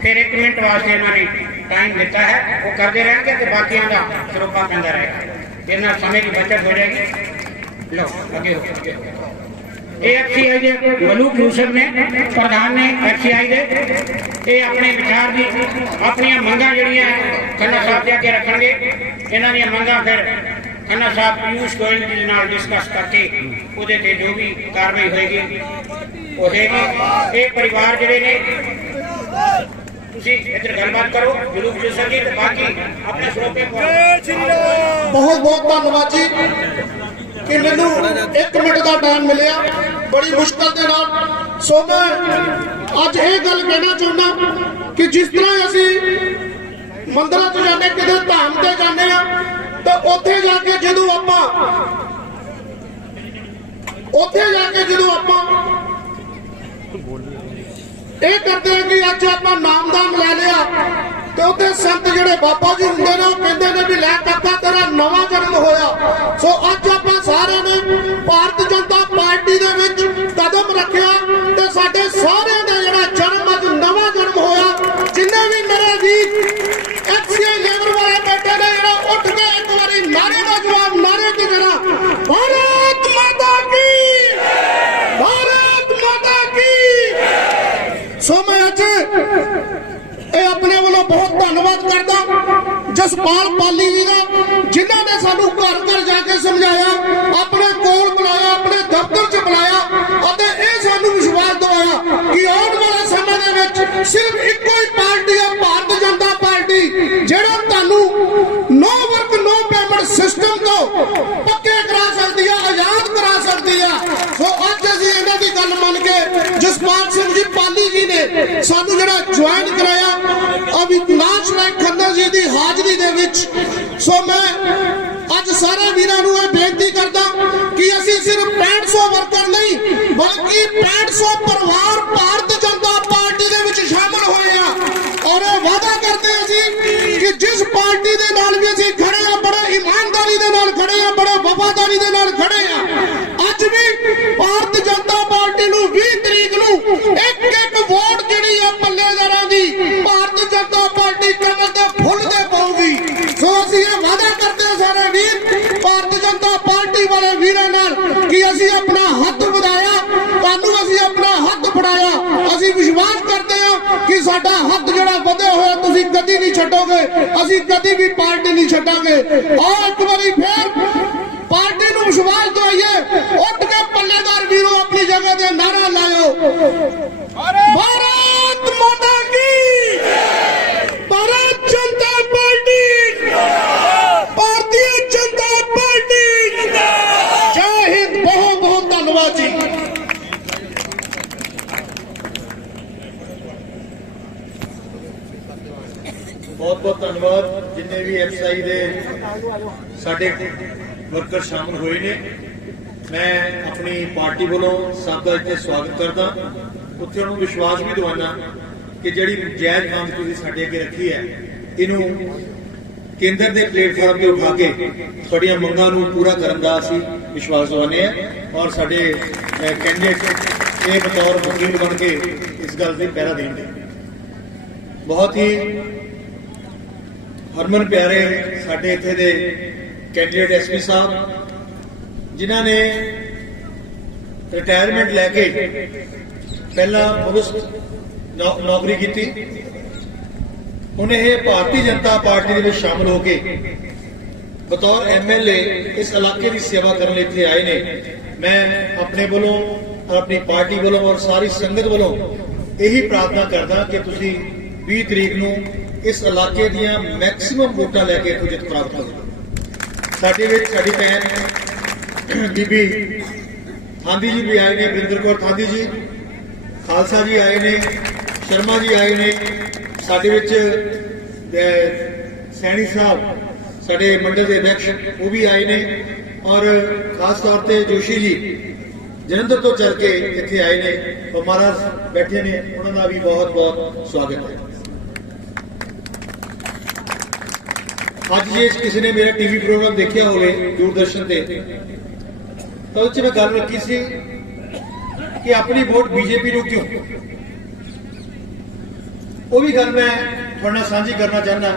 ਫਿਰ 1 ਮਿੰਟ ਵਾਸਤੇ ਇਹਨਾਂ ਨੇ ਟਾਈਮ ਦਿੱਤਾ ਹੈ, ਉਹ ਕਰਦੇ ਰਹਿਣਗੇ ਤੇ ਬਾਕੀਆਂ ਦਾ ਸਰੋਪਾ ਪੈਂਦਾ ਰਹੇਗਾ, ਇਹਦੇ ਨਾਲ ਸਮੇਂ ਦੀ ਬਚਤ ਹੋ ਜਾਏਗੀ। ਲਓ ਅੱਗੇ ਹੋ ਇਹ ਐਫਸੀਆਈ ਦੇ ਮਲੂਕ ਯੂਸਫ ਨੇ, ਪ੍ਰਧਾਨ ਨੇ ਐਫਸੀਆਈ ਦੇ। ਇਹ ਆਪਣੇ ਵਿਚਾਰ ਦੀ ਆਪਣੀਆਂ ਮੰਗਾਂ ਜਿਹੜੀਆਂ ਖੰਨਾ ਸਾਹਿਬ ਦੇ ਅੱਗੇ ਰੱਖਣਗੇ। ਇਹਨਾਂ ਦੀਆਂ ਮੰਗਾਂ ਫਿਰ ਖੰਨਾ ਸਾਹਿਬ ਪਿਊਸ਼ ਗੋਇਲ ਜੀ ਨਾਲ ਡਿਸਕਸ ਕਰਕੇ ਉਹਦੇ ਤੇ ਜੋ ਵੀ ਕਾਰਵਾਈ ਹੋਏਗੀ ਉਹ ਹੋਏਗੀ। ਇਹ ਪਰਿਵਾਰ ਜਿਹੜੇ ਨੇ, ਤੁਸੀਂ ਇੱਧਰ ਗੱਲਬਾਤ ਕਰੋ ਮਲੂਕ ਯੂਸਫ ਜੀ ਤੇ ਬਾਕੀ ਆਪਣੇ ਸਰੋਪੇ ਬਹੁਤ ਬਹੁਤ ਧੰਨਵਾਦ ਜੀ ਕਿ ਮੈਨੂੰ 1 ਮਿੰਟ ਦਾ ਟਾਈਮ ਮਿਲਿਆ ਬੜੀ ਮੁਸ਼ਕਲ ਦੇ ਨਾਲ। ਸੋ ਮੈਂ ਅੱਜ ਇਹ ਗੱਲ ਕਹਿਣਾ ਚਾਹੁੰਦਾ ਕਿ ਜਿਸ ਤਰ੍ਹਾਂ ਅਸੀਂ ਮੰਦਰਾਂ 'ਚ ਜਾਂਦੇ, ਕਿਤੇ ਧਾਮ ਤੇ ਜਾਂਦੇ ਆ, ਤਾਂ ਉੱਥੇ ਜਾ ਕੇ ਜਦੋਂ ਆਪਾਂ ਇਹ ਕਰਦੇ ਆ ਕਿ ਅੱਜ ਆਪਾਂ ਨਾਮਦਾਨ ਲੈ ਲਿਆ ਤੇ ਉੱਥੇ ਸੰਤ ਜਿਹੜੇ ਬਾਬਾ ਜੀ ਹੁੰਦੇ ਨੇ ਉਹ ਕਹਿੰਦੇ ਨੇ ਵੀ ਲੈ ਕਾਕਾ ਤੇਰਾ ਨਵਾਂ ਜਨਮ ਹੋਇਆ। ਸੋ ਅੱਜ ਆਪਾਂ ਸਾਰਿਆਂ ਨੇ ਭਾਰਤ ਜਨਤਾ ਪਾਰਟੀ ਦੇ ਵਿੱਚ ਕਦਮ ਰੱਖਿਆ ਤੇ ਸਾਡੇ ਸਾਰਿਆਂ ਦਾ ਜਿਹੜਾ ਜਨਮ ਅੱਜ ਨਵਾਂ ਜਨਮ ਹੋਇਆ। ਜਿੰਨੇ ਵੀ ਮੇਰੇ ਵੀਰ ਐਫਸੀਆਈ ਲੇਬਰ ਵਾਲੇ ਬੈਠੇ ਨੇ, ਜਿਹੜਾ ਉੱਠ ਕੇ ਇੱਕ ਵਾਰੀ ਨਾਰੇ ਦਾ ਜਵਾਬ ਨਾਰੇ ਤੇ ਦੇਣਾ, ਭਾਰਤ ਮਾਤਾ ਕੀ, ਭਾਰਤ ਮਾਤਾ ਕੀ। ਸੋ ਮੈਂ ਅੱਜ ਇਹ ਆਪਣੇ ਵੱਲੋਂ ਬਹੁਤ ਧੰਨਵਾਦ ਕਰਦਾ ਜਸਪਾਲ ਪਾਲੀ ਜੀ ਦਾ, ਜਿਨ੍ਹਾਂ ਨੇ ਸਾਨੂੰ ਘਰ ਘਰ ਜਾ ਕੇ ਸਮਝਾਇਆ, ਆਪਣੇ ਕੋਲ ਬੁਲਾਇਆ, ਆਪਣੇ ਦਫ਼ਤਰ 'ਚ ਬੁਲਾਇਆ ਅਤੇ ਇਹ ਸਾਨੂੰ ਵਿਸ਼ਵਾਸ ਦਿਵਾਇਆ ਕਿ ਆਉਣ ਵਾਲੇ ਸਮੇਂ ਦੇ ਵਿੱਚ ਸਿਰਫ ਇੱਕੋ ਹੀ ਪਾਰਟੀ ਹੈ, ਭਾਰਤ ਜਨਤਾ ਪਾਰਟੀ, ਜਿਹੜਾ ਤੁਹਾਨੂੰ ਨੋ ਵਰਕ ਨੋ ਪੇਮੈਂਟ ਸਿਸਟਮ ਤੋਂ ਪੱਕੇ ਕਰਾ ਸਕਦੀ ਹੈ, ਆਜ਼ਾਦ ਕਰਾ ਸਕਦੀ ਹੈ। ਸੋ ਅੱਜ ਅਸੀਂ ਇਹਨਾਂ ਦੀ ਗੱਲ ਮੰਨ ਕੇ ਜਸਪਾਲ ਸਿੰਘ ਜੀ ਪਾਲੀ ਜੀ ਨੇ ਸਾਨੂੰ ਜਿਹੜਾ ਜੁਆਇਨ ਕਰਾਇਆ ਅਵਿਨਾਸ਼ ਰਾਏ ਖੰਨਾ ਜੀ ਦੀ ਹਾਜ਼ਰੀ ਦੇ ਵਿੱਚ। ਸੋ ਮੈਂ ਅੱਜ ਸਾਰੇ ਵੀਰਾਂ ਨੂੰ ਇਹ ਬੇਨਤੀ ਕਰਦਾ ਕਿ ਅਸੀਂ ਸਿਰਫ 6500 ਵਰਕਰ ਨਹੀਂ ਬਲਕਿ 6500 ਪਰਿਵਾਰ ਭਾਰਤ ਜਨਤਾ ਪਾਰਟੀ ਦੇ ਵਿੱਚ ਸ਼ਾਮਲ ਹੋਏ ਆ ਔਰ ਇਹ ਵਾਅਦਾ ਕਰਦੇ ਅਸੀਂ ਕਿ ਜਿਸ ਪਾਰਟੀ ਦੇ ਨਾਲ ਵੀ ਅਸੀਂ ਖੜੇ ਆ, ਬੜੇ ਇਮਾਨਦਾਰੀ ਦੇ ਨਾਲ ਖੜੇ ਆ, ਬੜੇ ਵਫਾਦਾਰੀ ਦੇ ਨਾਲ ਖੜੇ ਆ। ਅੱਜ ਵੀ ਭਾਰਤ ਜਨਤਾ ਪਾਰਟੀ ਨੂੰ 20 ਤਰੀਕ ਨੂੰ ਇੱਕ ਵੋਟ ਜਿਹੜੀ ਆ ਪੱਲੇਦਾਰਾਂ ਦੀ ਭਾਰਤ ਜਨਤਾ ਪਾਰਟੀ ਕਮਲ ਦੇ ਫੁੱਲ ਦੇ ਪਾਊਗੀ। ਸੋ ਅਸੀਂ ਇਹ ਵਾਅਦਾ ਕਰਦੇ ਸਾਰੇ ਵੀਰ ਭਾਰਤ ਜਨਤਾ ਪਾਰਟੀ ਵਾਲੇ ਵੀਰਾਂ ਨਾਲ ਕਿ ਅਸੀਂ ਆਪਣਾ ਹੱਥ ਵਧਾਇਆ, ਤੁਹਾਨੂੰ ਅਸੀਂ ਆਪਣਾ ਹੱਥ ਫੜਾਇਆ। ਅਸੀਂ ਸਾਡਾ ਹੱਕ ਜਿਹੜਾ ਵਧਿਆ ਹੋਇਆ ਤੁਸੀਂ ਕਦੀ ਨਹੀਂ ਛੱਡੋਗੇ, ਅਸੀਂ ਕਦੀ ਵੀ ਪਾਰਟੀ ਨਹੀਂ ਛੱਡਾਂਗੇ। ਆਓ ਇੱਕ ਵਾਰੀ ਫੇਰ ਪਾਰਟੀ ਨੂੰ ਵਿਸ਼ਵਾਸ ਦਵਾਈਏ। ਉੱਠ ਕੇ ਪੱਲੇਦਾਰ ਵੀਰੋ ਆਪਣੀ ਜਗ੍ਹਾ ਤੇ ਨਾਰਾ ਲਾਇਓ, ਭਾਰਤ ਮਾਤਾ ਕੀ, ਭਾਰਤ ਜਨਤਾ ਪਾਰਟੀ, ਭਾਰਤੀ ਜਨਤਾ ਪਾਰਟੀ, ਜੈ ਹਿੰਦ। ਬਹੁਤ ਬਹੁਤ ਧੰਨਵਾਦ ਜੀ। बहुत बहुत धन्यवाद जिन्हें भी एफएसआई दे साडे वर्कर शामिल हुए ने। मैं अपनी पार्टी वालों सबका इतने स्वागत करदा, उत्थे उन्होंने विश्वास भी दवाना कि जिहड़ी जायज मांग तुसीं साडे अगे रखी है इनू केंद्र के प्लेटफार्म पर उठा के तुहाडीआं मंगां नूं पूरा करन दा असीं विश्वास दवाने हैं और साडे कैंडिडेट ये बतौर वकील बन के इस गल की पहरा देंगे। बहुत ही हरमन प्यारे साडे इत्थे दे कैंडिडेट एसपी साहब जिन्हां ने रिटायरमेंट लैके पहला पुलिस नौकरी की, उन्हें भारतीय जनता पार्टी दे शामिल होके बतौर MLA इस इलाके की सेवा करने इत्थे आए ने। मैं अपने वालों और अपनी पार्टी वालों और सारी संगत वालों यही प्रार्थना करदा कि तुसीं 20 तरीक नूं इस इलाके दियां मैक्सिमम वोटां लैके इत्थों जित प्राप्त करो। साडे विच साडी भैन बीबी थांदी जी भी आए ने, वरिंदर कौर थांदी जी, खालसा जी आए ने, शर्मा जी आए ने, साडे विच सैनी साहब साडे मंडल के अध्यक्ष वो भी आए ने और खास तौर पर जोशी जी जलंधर तो चल के इत्थे आए ने और महाराज बैठे ने, उन्होंने भी बहुत बहुत स्वागत है। आज जे किसी ने मेरा टीवी प्रोग्राम देखा होवे दूरदर्शन से तो उस मैं गल रखी सी कि अपनी वोट बीजेपी को क्यों, वो भी गल मैं थोड़े नाल साझी करना चाहना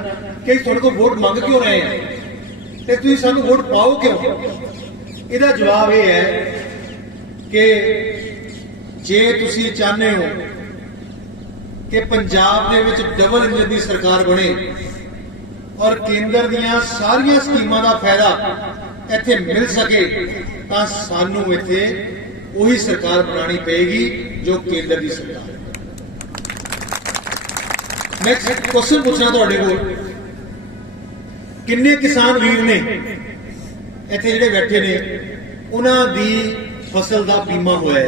कि थोड़े को वोट मंग क्यों रहे हैं ते तुसीं सानू वोट पाओ क्यों। इसदा जवाब यह है कि जे तुसीं चाहते हो कि पंजाब दे विच डबल इंजन की सरकार बने और केंद्र दियां सारियां स्कीमां दा फायदा इत्थे मिल सके तां सानू इत्थे वही सरकार बनानी पेगी जो केंद्र की सरकार है। मैं क्वेश्चन पूछना तुहाडे कोल, किन्ने किसान वीर ने इत्थे जिहड़े बैठे ने उन्हां दी फसल दा बीमा होया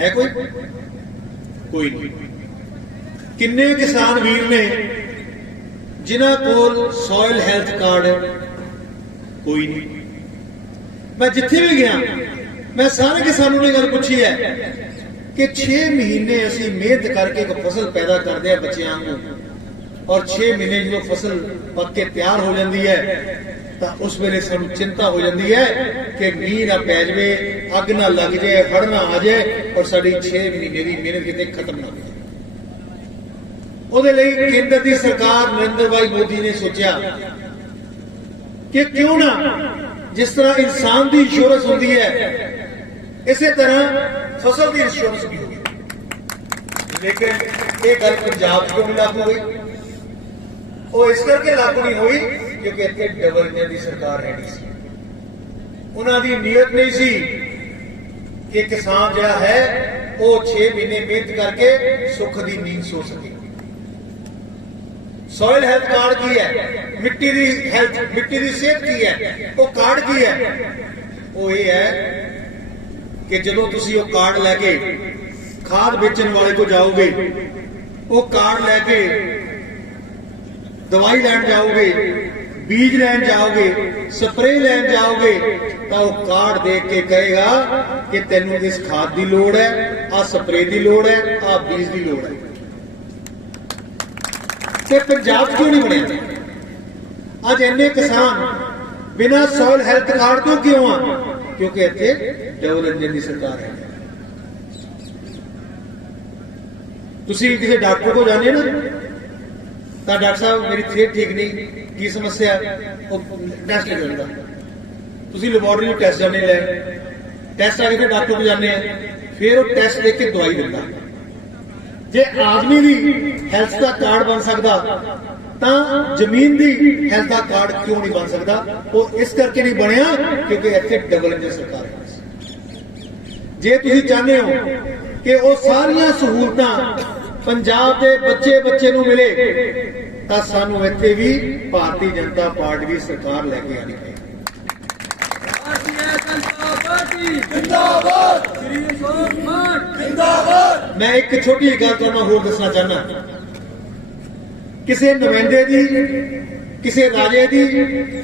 है कोई नहीं। किन्ने किसान वीर ने जिन्हां कोल सॉइल हैल्थ कार्ड कोई नहीं। मैं जिथे भी गया मैं सारे किसानों ने गल पूछी है कि 6 महीने असीं मेहनत करके एक फसल पैदा करते हैं बच्चों को और 6 महीने जो फसल पक के तैयार हो जाती है तो उस वेले सानू चिंता हो जाती है कि मीह ना पै जाए, अग ना लग जाए, हड़ ना आ जाए और साडी 6 महीने की मेहनत किते खत्म ना हो जाए। ਉਹਦੇ ਲਈ ਕੇਂਦਰ ਦੀ ਸਰਕਾਰ ਨਰਿੰਦਰ ਭਾਈ ਮੋਦੀ ਨੇ ਸੋਚਿਆ ਕਿ ਕਿਉਂ ਨਾ ਜਿਸ ਤਰ੍ਹਾਂ ਇਨਸਾਨ ਦੀ ਇੰਸ਼ੋਰੈਂਸ ਹੁੰਦੀ ਹੈ ਇਸੇ ਤਰ੍ਹਾਂ ਫਸਲ ਦੀ ਇੰਸ਼ੋਰੈਂਸ ਵੀ ਹੋਵੇ। ਲੇਕਿਨ ਇਹ ਗੱਲ ਪੰਜਾਬ 'ਚ ਕਿਉਂ ਨਹੀਂ ਲਾਗੂ ਹੋਈ? ਉਹ ਇਸ ਕਰਕੇ ਲਾਗੂ ਨਹੀਂ ਹੋਈ ਕਿਉਂਕਿ ਇੱਥੇ ਡਬਲ ਇੰਜਨ ਦੀ ਸਰਕਾਰ ਰਹਿਣੀ ਸੀ। ਉਹਨਾਂ ਦੀ ਨੀਅਤ ਨਹੀਂ ਸੀ ਕਿ ਕਿਸਾਨ ਜਿਹੜਾ ਹੈ ਉਹ 6 ਮਹੀਨੇ ਮਿਹਨਤ ਕਰਕੇ ਸੁੱਖ ਦੀ ਨੀਂਦ ਸੋ ਸਕੇ। सॉइल हेल्थ कार्ड की है, मिट्टी की हेल्थ, मिट्टी की सेहत की है, वो कार्ड की है, वो ये है कि जो तुसी वो कार्ड लैके खाद बेचने वाले को जाओगे, वो कार्ड लैके दवाई लैन जाओगे, बीज लैन जाओगे, स्प्रे लैन जाओगे तो वो कार्ड देख के कहेगा कि तेनू इस खाद की लोड़ है, आ स्प्रे की लोड़ है, आ बीज की लोड़ है। पंजाब क्यों नहीं बने? आज इन्ने किसान बिना सॉइल हेल्थ कार्ड तो क्यों आ? क्योंकि इत्थे डबल इंजन की सरकार है। तुसी किसी डॉक्टर को जाने ना तो डॉक्टर साहब मेरी सेहत ठीक नहीं, की समस्या, टेस्ट नहीं करता। तुसी लैबोरेटरी में टेस्ट जाने लैन, टेस्ट आके फिर डॉक्टर को जाने फिर वो टेस्ट देख के दवाई दिता। ਜੇ ਆਦਮੀ ਦੀ ਹੈਲਥ ਦਾ ਕਾਰਡ ਬਣ ਸਕਦਾ ਤਾਂ ਜ਼ਮੀਨ ਦੀ ਹੈਲਥ ਦਾ ਕਾਰਡ ਕਿਉਂ ਨਹੀਂ ਬਣ ਸਕਦਾ? ਉਹ ਇਸ ਕਰਕੇ ਨਹੀਂ ਬਣਿਆ ਕਿਉਂਕਿ ਇੱਥੇ ਡਬਲ ਇੰਜਨ ਸਰਕਾਰ ਹੈ। ਜੇ ਤੁਸੀਂ ਚਾਹੁੰਦੇ ਹੋ ਕਿ ਉਹ ਸਾਰੀਆਂ ਸਹੂਲਤਾਂ ਪੰਜਾਬ ਦੇ ਬੱਚੇ ਨੂੰ ਮਿਲੇ ਤਾਂ ਸਾਨੂੰ ਇੱਥੇ ਵੀ ਭਾਰਤੀ ਜਨਤਾ ਪਾਰਟੀ ਦੀ ਸਰਕਾਰ ਲੈ ਕੇ ਆਣੀ ਪਏਗੀ। मैं एक छोटी गल तुहानू होर दसना चाहना, किसी नुमाइंदे दी, किसी राजे दी,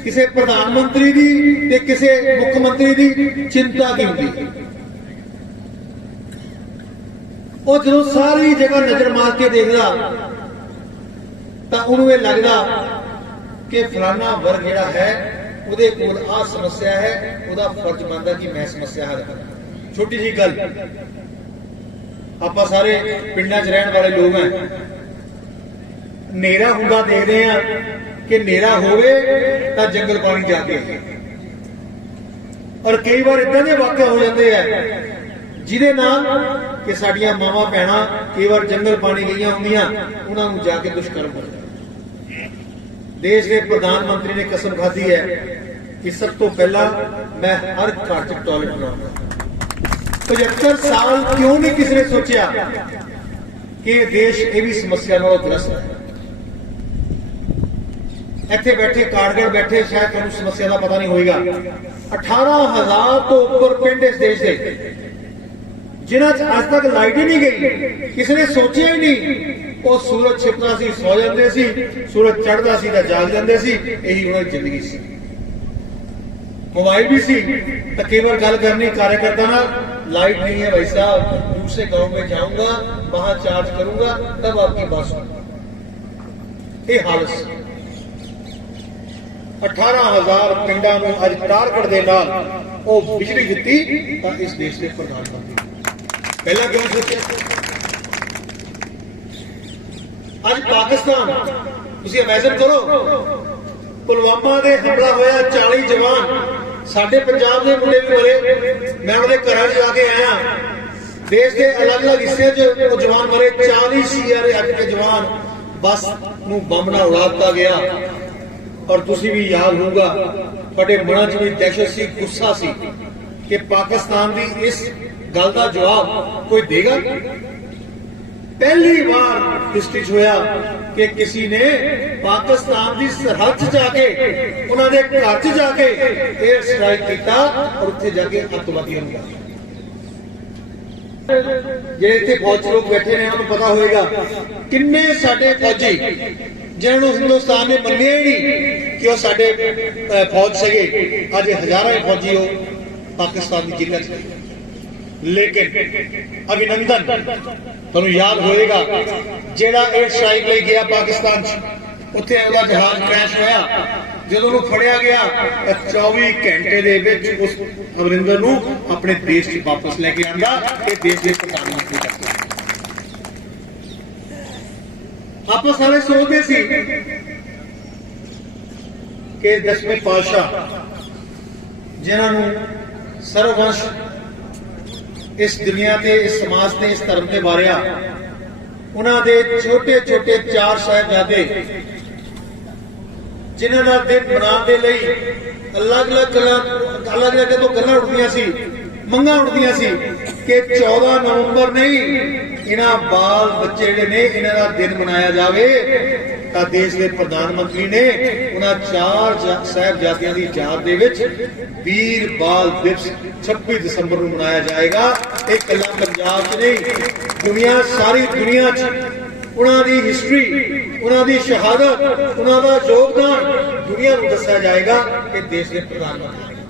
किसी प्रधानमंत्री दी ते किसी मुख्यमंत्री दी चिंता की होंदी। वो जो सारी जगह नजर मार के देखदा तां उहनूं इह लगदा कि फलाना वर्ग जिहड़ा है ਉਹਦੇ ਕੋਲ ਆ ਸਮੱਸਿਆ ਹੈ, ਉਹਦਾ ਫਰਜ਼ ਬਣਦਾ ਕਿ ਮੈਂ ਸਮੱਸਿਆ ਹੱਲ ਕਰਾਂ। ਛੋਟੀ ਜੀ ਗੱਲ, ਆਪਾਂ ਸਾਰੇ ਪਿੰਡਾਂ 'ਚ ਰਹਿਣ ਵਾਲੇ ਲੋਕ ਹਾਂ, ਹਨੇਰਾ ਹੁੰਦਾ ਦੇਖਦੇ ਆ ਕਿ ਹਨੇਰਾ ਹੋਵੇ ਤਾਂ ਜੰਗਲ ਪਾਣੀ ਜਾ ਕੇ, ਔਰ ਕਈ ਵਾਰ ਇਦਾਂ ਦੇ ਵਾਕਿਆ ਹੋ ਜਾਂਦੇ ਆ ਜਿਹਦੇ ਨਾਲ ਕਿ ਸਾਡੀਆਂ ਮਾਵਾਂ ਭੈਣਾਂ ਕਈ ਵਾਰ ਜੰਗਲ ਪਾਣੀ ਗਈਆਂ ਹੁੰਦੀਆਂ, ਉਹਨਾਂ ਨੂੰ ਜਾ ਕੇ ਦੁਸ਼ਕਰਮ ਹੋ ਜਾਂਦਾ। देश के प्रधानमंत्री ने कसम खाधी है कि सब तो पहला मैं हर घर च टॉयलेट बनाऊंगा। 75 साल क्यों नहीं किसी ने सोचा कि देश ये भी समस्या नाल ग्रस्त है। इत्थे बैठे कारगर बैठे शायद तुहानूं समस्या का पता नहीं होएगा। 18,000 तो ऊपर पिंड इस देश के जिन्हां च अज तक लाइट ही नहीं गई, किसी ने सोचा ही नहीं। वो सूरज छिपदा सी सो जाते सी, सूरज चढ़दा सी तां जाग जाते सी, यही उन्हां दी जिंदगी सी। मोबाइल भी सी तां कई बार गल करनी कार्यकर्ता नाल, लाइट नहीं है भाई साहब, दूसरे गांव में जाऊंगा वहां चार्ज करूंगा तब आपकी बात सुनूंगा। ये हालत सी। 18,000 पिंडां नूं अज टारगेट दे नाल वो बिजली दित्ती तां इस देश के प्रधानमंत्री पहला क्यों सोचा? ਅੱਜ ਪਾਕਿਸਤਾਨ ਤੁਸੀਂ ਇਮੇਜਿਨ ਕਰੋ, ਪੁਲਵਾਮਾ ਦੇ ਹਮਲਾ ਹੋਇਆ, 40 ਜਵਾਨ ਸਾਡੇ ਪੰਜਾਬ ਦੇ ਮੁੰਡੇ ਵੀ ਮਰੇ। ਮੈਂ ਉਹਦੇ ਘਰਾਂ 'ਚ ਜਾ ਕੇ ਆਇਆ, ਦੇਸ਼ ਦੇ ਅਲੱਗ-ਅਲੱਗ ਹਿੱਸਿਆਂ 'ਚ ਉਹ ਜਵਾਨ ਮਰੇ। 40 CRPF ਦੇ ਜਵਾਨ ਬੱਸ ਨੂੰ ਬੰਬ ਨਾਲ ਉਡਾ ਦਿੱਤਾ ਗਿਆ। ਔਰ ਤੁਸੀਂ ਵੀ ਯਾਦ ਹੋਊਗਾ, ਤੁਹਾਡੇ ਮਨਾਂ 'ਚ ਵੀ ਦਹਿਸ਼ਤ ਸੀ, ਗੁੱਸਾ ਸੀ ਕਿ ਪਾਕਿਸਤਾਨ ਦੀ ਇਸ ਗੱਲ ਦਾ ਜਵਾਬ ਕੋਈ ਦੇਗਾ। पहली बार हिस्ट्री होया कि किसी ने पाकिस्तान की सरहद जाके उन्होंने घर च जाके एयर स्ट्राइक किया और उत्थे जाके अतवादियों ने जे इत्थे फौज लोग बैठे ने उन्हें पता होएगा किन्ने साडे फौजी जिन्होंने हिंदुस्तान ने मन्निया ही नहीं कि वो साडे फौज सके, अज हजारों फौजी हो पाकिस्तान की जेल च। लेकिन अभिनंदन, तुहानूं याद होएगा जेड़ा एयर स्ट्राइक ले गया पाकिस्तान उत्थे उहदा जहाज क्रैश होया, जदों उहनूं फड़िया गया तां 24 घंटे दे विच उस अमरिंदर नूं अपने देश च वापस लेके आंदा ते देश दे प्रधानमंत्री करदा। आपां सारे सोचदे सी कि 10वें पातशाह जिन्हां नूं सर्ववंश इस दुनिया के इस समाज के इस धर्म के बारिया, उन्होंने छोटे छोटे 4 साहिबजादे जिन्हों का दिन बनाने लई अलग अलग तो गल्लां उठदियां सी, मंगां उठदियां सी कि 14 नवंबर नहीं इन्हां बाल बच्चे जिहड़े ने इन्हां दा दिन मनाया जावे। तां देश के प्रधानमंत्री ने उन्हां 4 साहिबजादियां दी याद दे विच वीर बाल दिवस 26 दिसंबर नूं मनाया जाएगा। एक कला पंजाब च नहीं, दुनिया सारी दुनिया च उन्हां दी हिस्ट्री, उन्हां दी शहादत, उन्हां दा योगदान दुनिया नूं दस्सिया जाएगा कि देश के प्रधानमंत्री